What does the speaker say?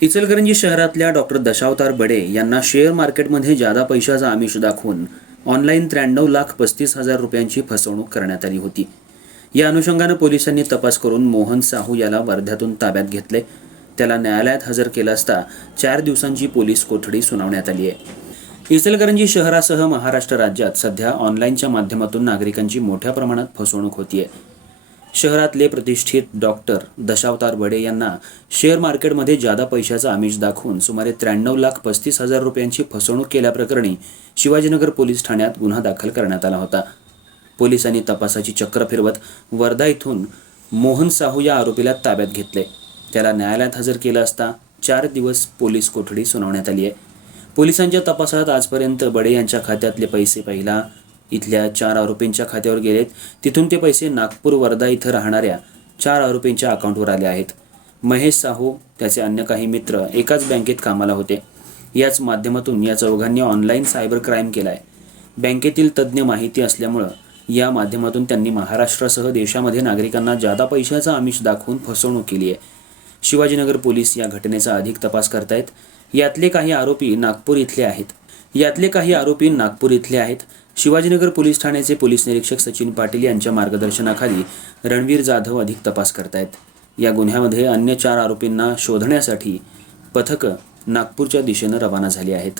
इचलकरंजी शहरातल्या डॉक्टर दशावतार बडे यांना शेअर मार्केटमध्ये जादा पैशाचा आमिष दाखवून ऑनलाईन त्र्याण्णव लाख पस्तीस हजार रुपयांची फसवणूक करण्यात आली होती. या अनुषंगानं पोलिसांनी तपास करून मोहन साहू याला वर्ध्यातून ताब्यात घेतले त्याला न्यायालयात हजर केलं असता चार दिवसांची पोलीस कोठडी सुनावण्यात आली आहे. इचलकरंजी शहरासह महाराष्ट्र राज्यात सध्या ऑनलाईनच्या माध्यमातून नागरिकांची मोठ्या प्रमाणात फसवणूक होतीये. शहरातले प्रतिष्ठित डॉक्टर दशावतार बडे यांना शेअर मार्केटमध्ये जादा पैशाचा आमिष दाखवून सुमारे त्र्याण्णव लाख पस्तीस हजार रुपयांची फसवणूक केल्याप्रकरणी शिवाजीनगर पोलीस ठाण्यात गुन्हा दाखल करण्यात आला होता. पोलिसांनी तपासाची चक्र फिरवत वर्धा इथून मोहन साहू या आरोपीला ताब्यात घेतले. त्याला न्यायालयात हजर केलं असता चार दिवस पोलीस कोठडी सुनावण्यात आली आहे. पोलिसांच्या तपासात आजपर्यंत बडे यांच्या खात्यातले पैसे पहिला इथल्या चार आरोपींच्या खात्यावर गेलेत. तिथून ते पैसे नागपूर वर्धा इथं राहणाऱ्या चार आरोपींच्या अकाउंटवर आले आहेत. महेश साहू त्याचे अन्य काही मित्र एकाच बँकेत कामाला होते. याच माध्यमातून या चौघांनी ऑनलाईन सायबर क्राईम केला आहे बँकेतील तज्ज्ञ माहिती असल्यामुळं या माध्यमातून त्यांनी महाराष्ट्रासह देशामध्ये नागरिकांना जादा पैशाचा आमिष दाखवून फसवणूक केली आहे शिवाजीनगर पोलीस या घटनेचा अधिक तपास करतायत. यातले काही आरोपी नागपूर इथले आहेत. यातले काही आरोपी नागपूर इथले आहेत. शिवाजीनगर पोलीस ठाण्याचे पोलीस निरीक्षक सचिन पाटील यांच्या मार्गदर्शनाखाली रणवीर जाधव अधिक तपास करतायत. या गुन्ह्यामध्ये अन्य चार आरोपींना शोधण्यासाठी पथकं नागपूरच्या दिशेनं रवाना झाली आहेत.